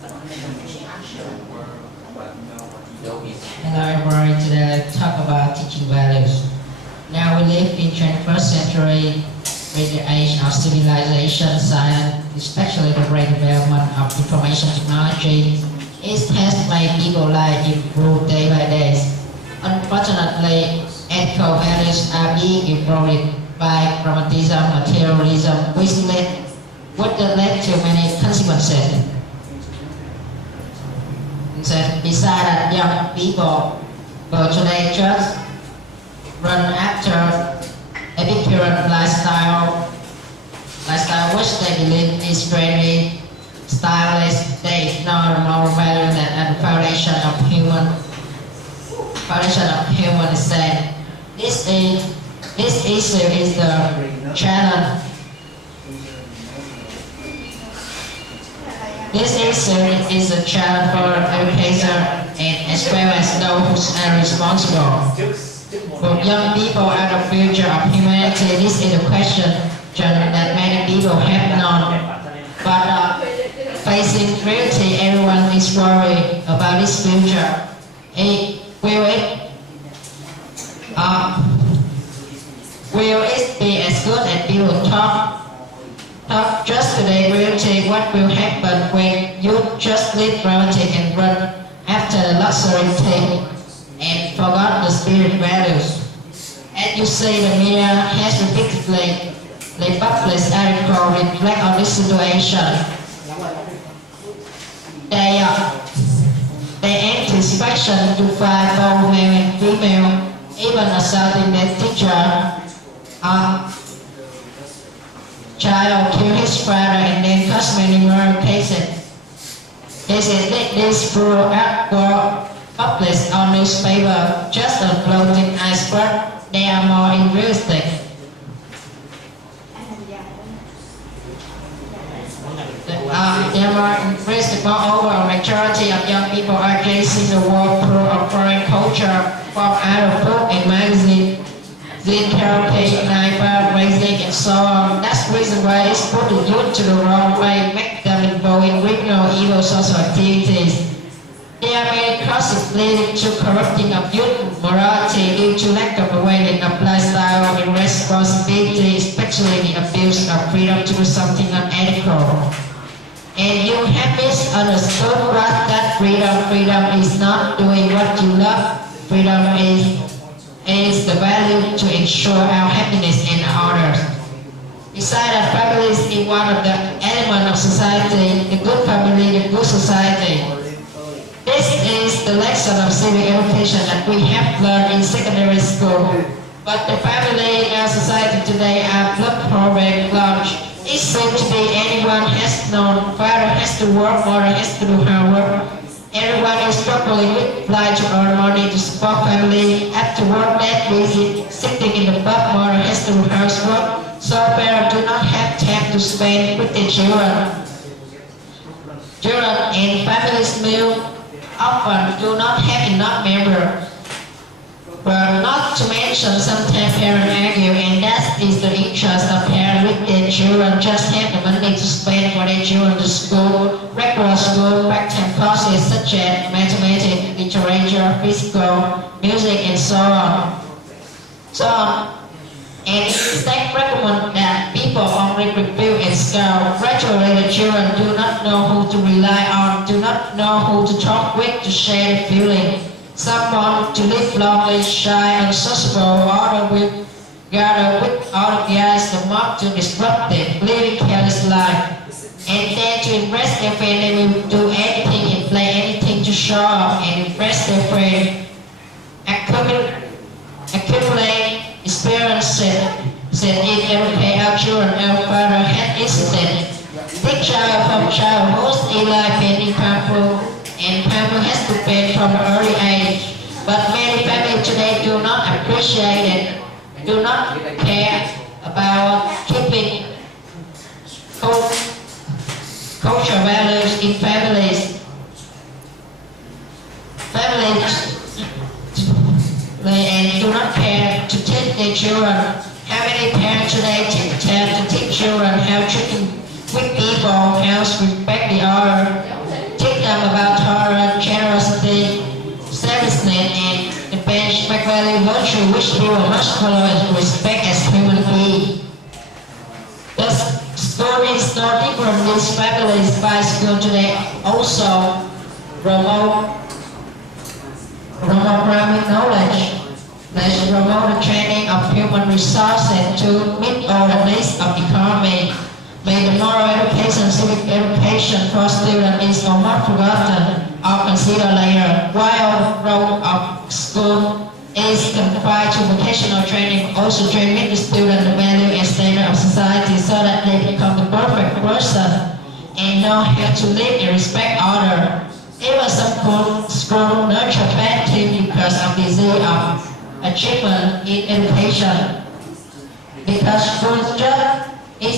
Hello everybody, today I talk about teaching values. Now we live in 21st century with the age of civilization, science, especially the great development of information technology. It has made people's lives improve day by day. Unfortunately, ethical values are being eroded by pragmatism, materialism, which led to many consequences. Besides that, young people will today just run after Epicurean lifestyle which they believe is very stylish. They ignore the moral value that at the foundation of human descent. This issue is the challenge. This issue is a challenge for educators and as well as those who are responsible. For young people are the future of humanity. This is a question that many people have known. But facing reality, everyone is worried about this future. Will it be as good as people talk just today? Reality, what will happen when you just leave reality and run after the luxury thing and forgot the spirit values? As you see, the media has repeatedly published articles reflect on this situation. Their anticipation to find both male and female, even assaulting their teacher, child killed his father and then caused many more cases. This were published on newspaper, just a floating iceberg. They are more realistic. They are more realistic. Moreover, a majority of young people are chasing the world through a foreign culture from out of book and magazine. Karaoke, nightclub, racing, and so on. That's the reason why it's put the youth to the wrong way, make them involved in criminal, evil social activities. There are many causes leading to corrupting of youth morality due to lack of awareness of lifestyle and responsibility, especially the abuse of freedom to do something unethical. And you have misunderstood what that freedom. Freedom is not doing what you love. Freedom is the value to ensure our happiness and others. Besides that, family is one of the elements of society, the good family, the good society. This is the lesson of civic education that we have learned in secondary school. But the family in our society today are blood problem large. It seems to be anyone has known, father has to work, mother has to do hard work. Everyone is struggling with life to earn money to support family. After work that busy, sitting in the pub, mother has to do housework. So parents do not have time to spend with their children. Children and families meal often do not have enough members. But not to mention sometimes parents argue, and that is the interest of parents with their children. Just have the money to spend for their children to school, regular school, part-time courses such as mathematics, literature, physical, music, and so on. And instead recommend that people only review and scout. Gradually, the children do not know who to rely on, do not know who to talk with to share their feelings. Some want to live lonely, shy, unsociable, others will gather with other guys the mob to disrupt them, living careless life. And then to impress their friends, they will do anything and play anything to show off and impress their friends. Accumulate experience said in every our children, our father had incident. Take child from childhood, Eli painting powerful, and family has to pay from an early age. But many families today do not appreciate it, do not care about keeping cultural values in families. And do not care to teach their children. How many parents today take time to teach children how treating with people, how to respect the other, teach value virtue which people must follow and respect as human beings. The school is no different. These families by school today also promote primary knowledge. They should promote the training of human resources to meet all the needs of the economy. May the moral education, civic education for students is not forgotten or considered later. While the role of school is confined to vocational training, also training the student the value and standard of society so that they become the perfect person and know how to live and respect others. Even some school nurture bad team because of the zeal of achievement in education. Because school is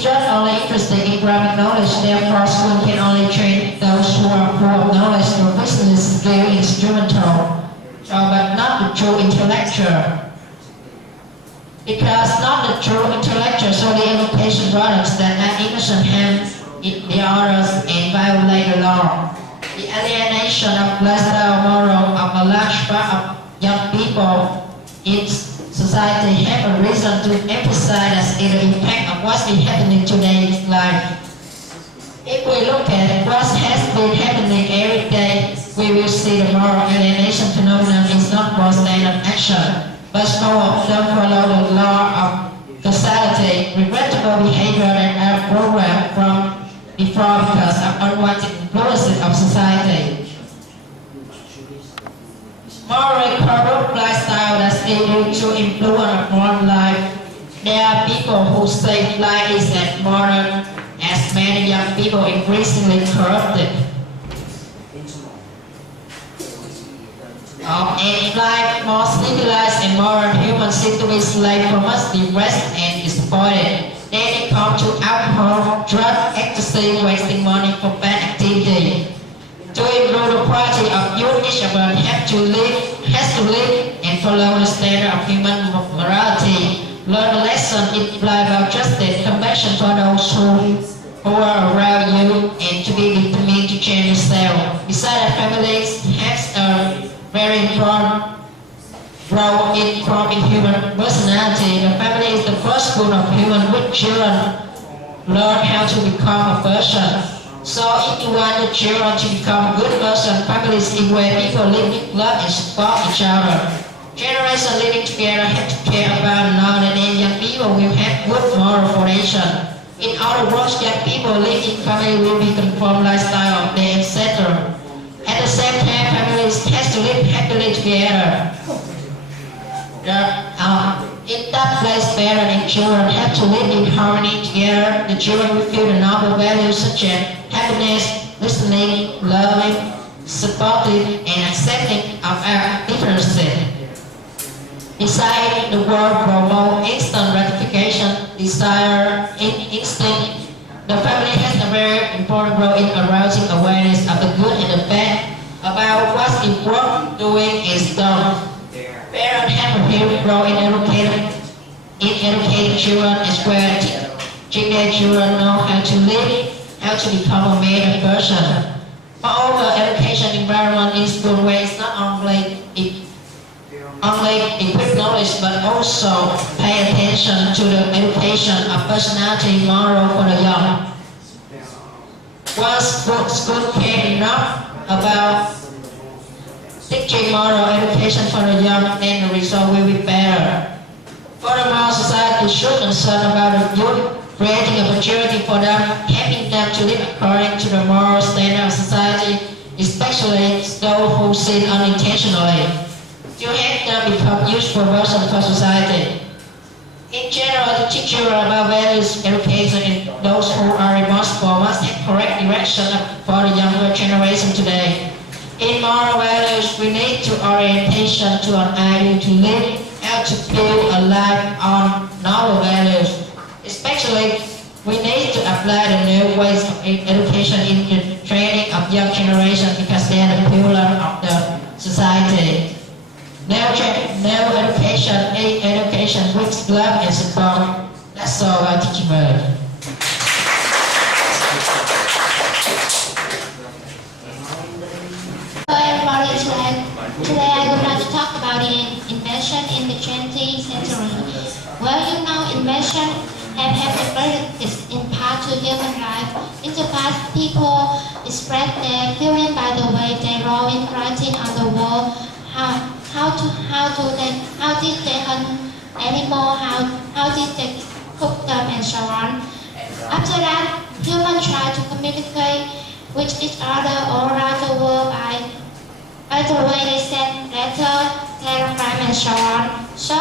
just only interested in grammar knowledge, therefore school can only train those who are full of knowledge through business skill instrumental, but not the true intellectual. Because not the true intellectual, so the education products that act innocent harm the others and violate the law. The alienation of lifestyle moral of a large part of young people in society have a reason to emphasize the impact of what's been happening today in life. If we look at what has been happening every day, we will see the moral alienation phenomenon is not for standard action, but more of them follow the law of causality, regrettable behavior that are programmed from before because of unwanted influences of society. Morally corrupt lifestyle that's able to influence modern life. There are people who say life is as modern as many young people increasingly corrupted. And life more civilized and modern humans seem to be slaves who must be rested and exploited. Then it comes to alcohol, drug, ecstasy, wasting money for bad activity. To improve the quality of youth, each of us has to live and follow the standard of human morality. Learn the lesson implied about justice, compassion for those who are around you, and to be determined to change yourself. Besides, families have a very important role in forming human personality. The family is the first school of human with children learn how to become a person. So if you want your children to become a good person, families is where people live, love and support each other. Generations living together have to care about another, and then young people will have good moral foundation. In other words, young people live in family will be conform lifestyle of their ancestors. At the same time, families have to live happily together. In that place better and children have to live in harmony together. The children will feel the noble values such as happiness, listening, loving, supportive, and accepting of our differences. Besides, the world promotes instant gratification, desire, instinct. The family has a very important role in arousing awareness of the good and the bad about what's important doing is done. Parents have a huge role in educating children as well. Teaching their children know how to live, how to become a better person. Moreover, education environment in school where it's not only equip knowledge but also pay attention to the education of personality moral for the young. Once school care enough about teaching moral education for the young, then the result will be better. Furthermore, society should concern about the youth, creating opportunity for them, helping them to live according to the moral standard of society, especially those who sin unintentionally, to help them become useful persons for society. In general, to teach children about values, education, and those who are responsible must have correct direction for the younger generation today. In moral values, we need to orientation to an ideal to live, how to build a life on noble values. Especially, we need to apply the new ways of education in the training of young generation because they are the pillar of the society. Now education with love and support. That's all about teaching world. Hello everybody, today I would like to talk about invention. invention in the 20th century. Invention have had a great impact to human life. In the past, people expressed their feeling by the way they writing on the wall. How did they hunt animals? How did they cook them, and so on. After that, humans try to communicate with each other all around the world by the way they send letters, telegram, and so on. So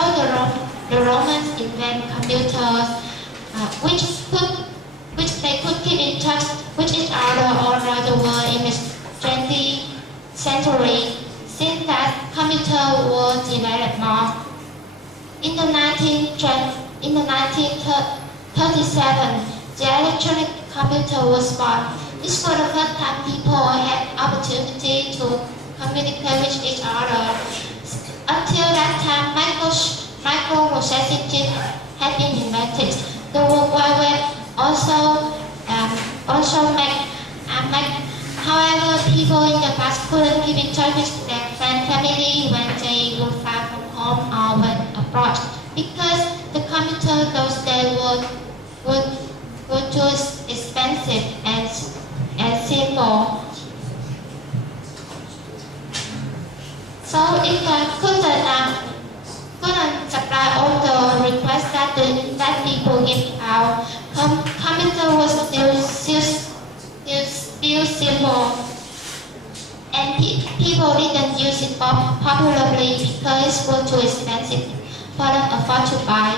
the Romans invent computers, which they could keep in touch with each other all around the world in the 20th century. Since that, computers were developed more. In the 1937, the electronic computer was born. This was the first time people had opportunity to communicate with each other. Until that time, microprocessing chips had been invented. The World Wide Web also made. However, people in the past couldn't keep in touch with their friend family when they were far from home or went abroad because the computer those days were too expensive and simple. So if I couldn't supply all the requests that people give out, computer was still simple, and people didn't use it popularly because it was too expensive for them to afford to buy.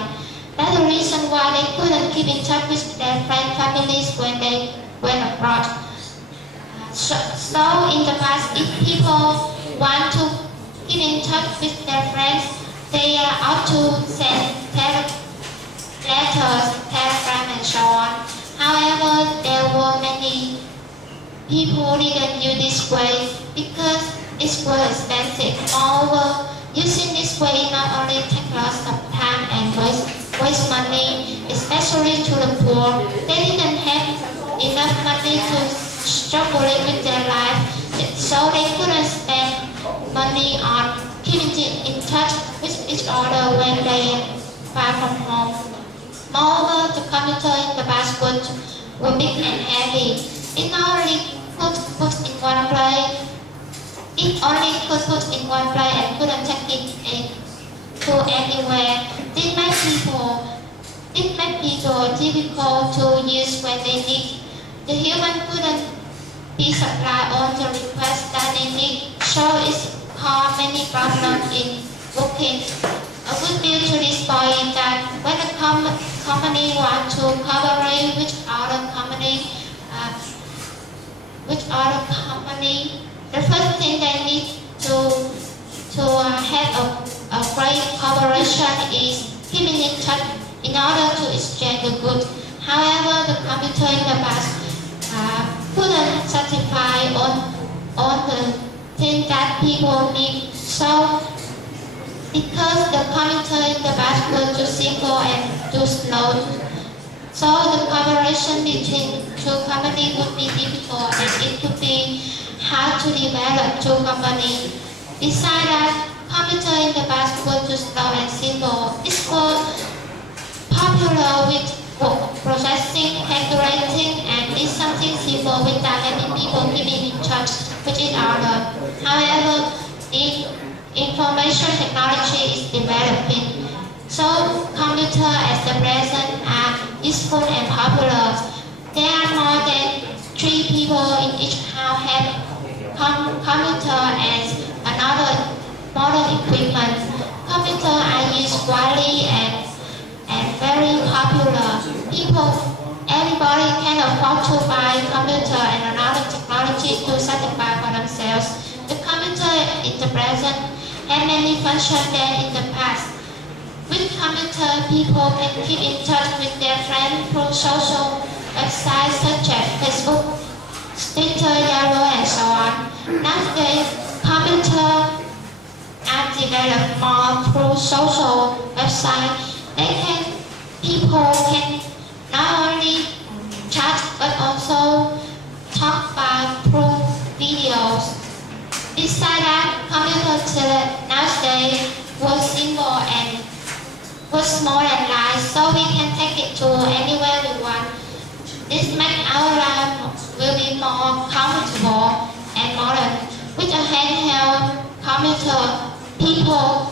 That's the reason why they couldn't keep in touch with their families when they went abroad. So in the past, if people want to keep in touch with their friends, they ought to send letters, telegram, and so on. However, there were many people who didn't use this way because it was expensive. Moreover, using this way not only takes lots of time and waste money, especially to the poor. They didn't have enough money to struggle with their life, so they couldn't spend money on keeping in touch with each other when they are far from home. Moreover, the computer in the past were big and heavy. It only could put in one place. And couldn't take it to anywhere. It made people difficult to use when they need. The human couldn't be supplied all the requests that they need, so it caused many problems in working. A good deal to this point is that when a company wants to collaborate with other company, the first thing they need to have a great cooperation is keeping in touch in order to exchange the goods. However, the computer in the past couldn't satisfy all the things that people need. So, because the computer in the past was too simple and too slow, so the cooperation between two companies would be difficult and it could be hard to develop two companies. Besides that, computer in the past was too slow and simple. It was popular with processing, calculating, and did something simple without having people keeping in touch with each other. However, the information technology is developing, so computers at the present are useful and popular. There are more than 3 people in each house have computer and another modern equipment. Computers are used widely and very popular. Everybody can afford to buy a computer and another technology to satisfy for themselves. The computer in the present have many functions than in the past. With computer, people can keep in touch with their friends through social websites such as Facebook, Twitter, Yahoo, and so on. Nowadays, computers are developed more through social websites. People can not only chat but also talk through videos. Besides that, computers nowadays were simple costs more than life, so we can take it to anywhere we want. This makes our life will be more comfortable and modern. With a handheld computer, people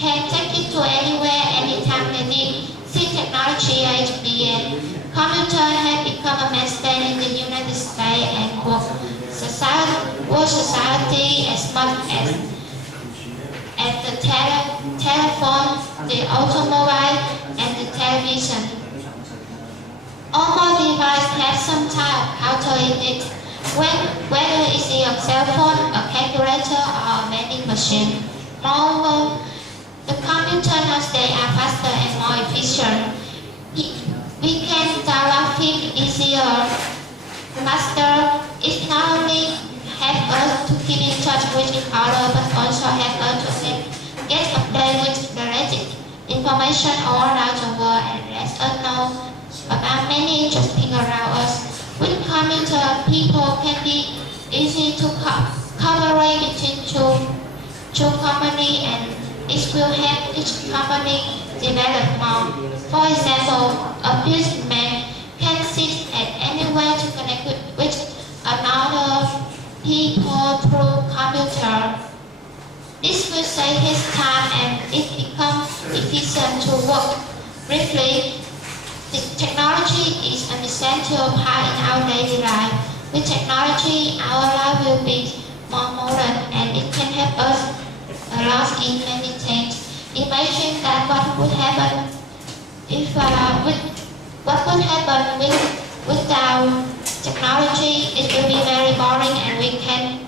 can take it to anywhere, anytime they need. Since technology age began, computer have become a mainstay in the United States and world society as much as the telephone, the automobile, and the television. All devices have some type of counter in it, whether it's your cell phone, a calculator, or a vending machine. Moreover, the computers nowadays are faster and more efficient. We can download film easier, faster. It not only helps us to keep in touch with each other, but also helps us to get updated with the latest information all around the world and let us know about many interesting around us. With computer, people can be easy to collaborate between two companies, and it will help each company develop more. For example, a businessman can sit at anywhere to connect with another people through computer. This will save his time and it becomes efficient to work. Briefly, the technology is an essential part in our daily life. With technology, our life will be more modern and it can help us a lot in many things. Imagine that what would happen if without technology. It will be very boring and we can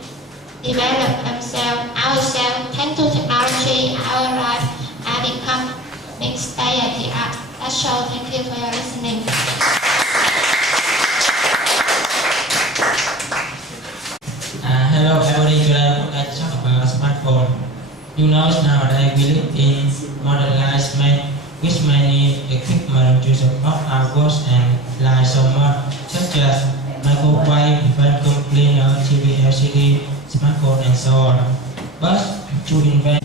develop ourselves. Thanks to technology, our life are becoming state of the art. That's all. Thank you for your listening. Hello everybody, today I would like to talk about smartphone. You know nowadays we live in modernized man with many equipment to support our work and life so much, such as microwave, vacuum cleaner, TV, LCD, smartphone and so on. But to invent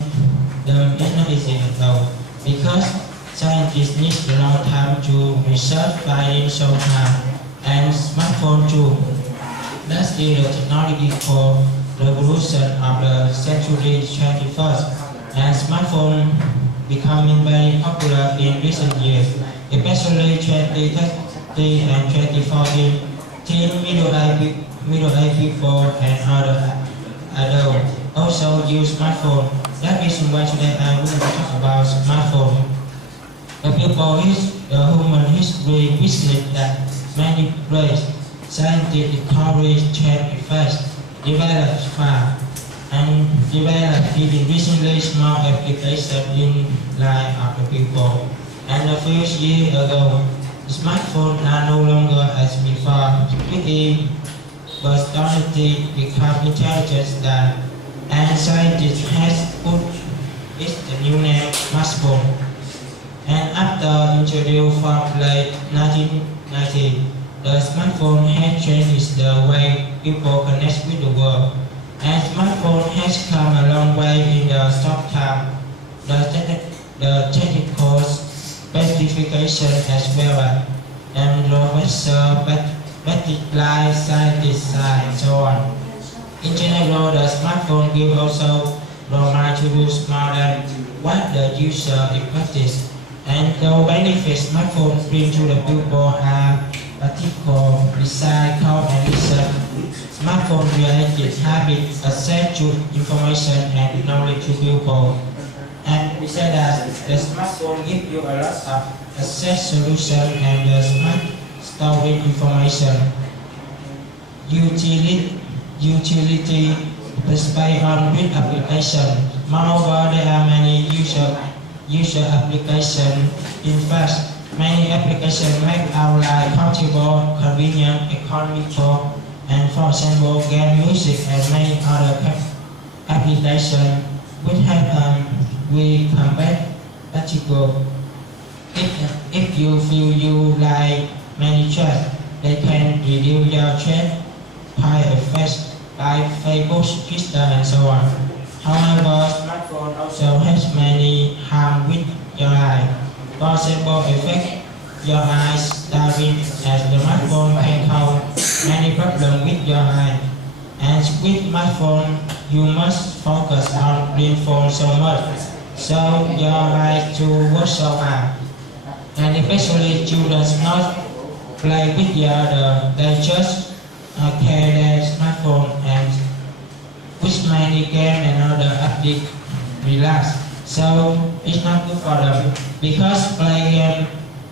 them is not easy at all because scientists need a long time to research finding so hard and smartphone too. That's the technological revolution of the century 21st, and smartphone becoming very popular in recent years, especially 2013 and 2014. Teen, middle-aged people and adults also use smartphone. That is why today I will talk about smartphone. The human history witnessed that many ways scientists discovered change fast, developed fast, and developed even recently small applications in life of the people. And a few years ago, smartphones are no longer as before. Speaking, but technology become intelligent that, and scientists has put it the new name smartphone. And after introduced from late 1990, the smartphone has changed the way people connect with the world. And smartphone has come a long way in the short time. The technical specification as well, and professor, battery life, scientists, and so on. In general, the smartphone gives also provide tools more than what the user expects. And the benefits smartphones bring to the people are practical, recycle, and research. Smartphone-related habits, access to information and knowledge to people. And we say that the smartphone gives you a lot of access solution and the smart storing information. Utility is based on with application. Moreover, there are many user application. In fact, many applications make our life comfortable, convenient, economical, and for example, game music and many other applications which have we combat practical. If you feel you like many chats, they can reduce your chat by Facebook, Twitter, and so on. However, smartphone also has many harm with your life. possible effect your eyes staring at the smartphone can cause many problems with your eye. And with smartphone, you must focus on green phone so much, so your eyes to work so hard. And especially children not play with the other, they just carry their smartphone and which many game and other addict relax. So it's not good for them because playing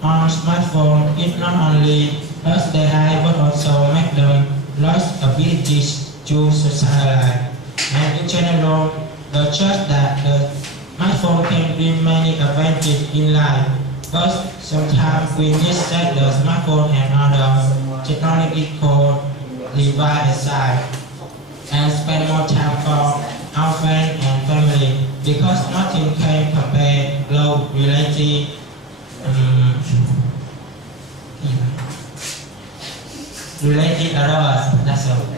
on smartphone it not only hurts their eye but also make them lose abilities to socialize. And in general, the church that the smartphone can bring many advantages in life, but sometimes we need set the smartphone and other technological device aside and spend more time for our friends and family because nothing can compare low related related others. That's all.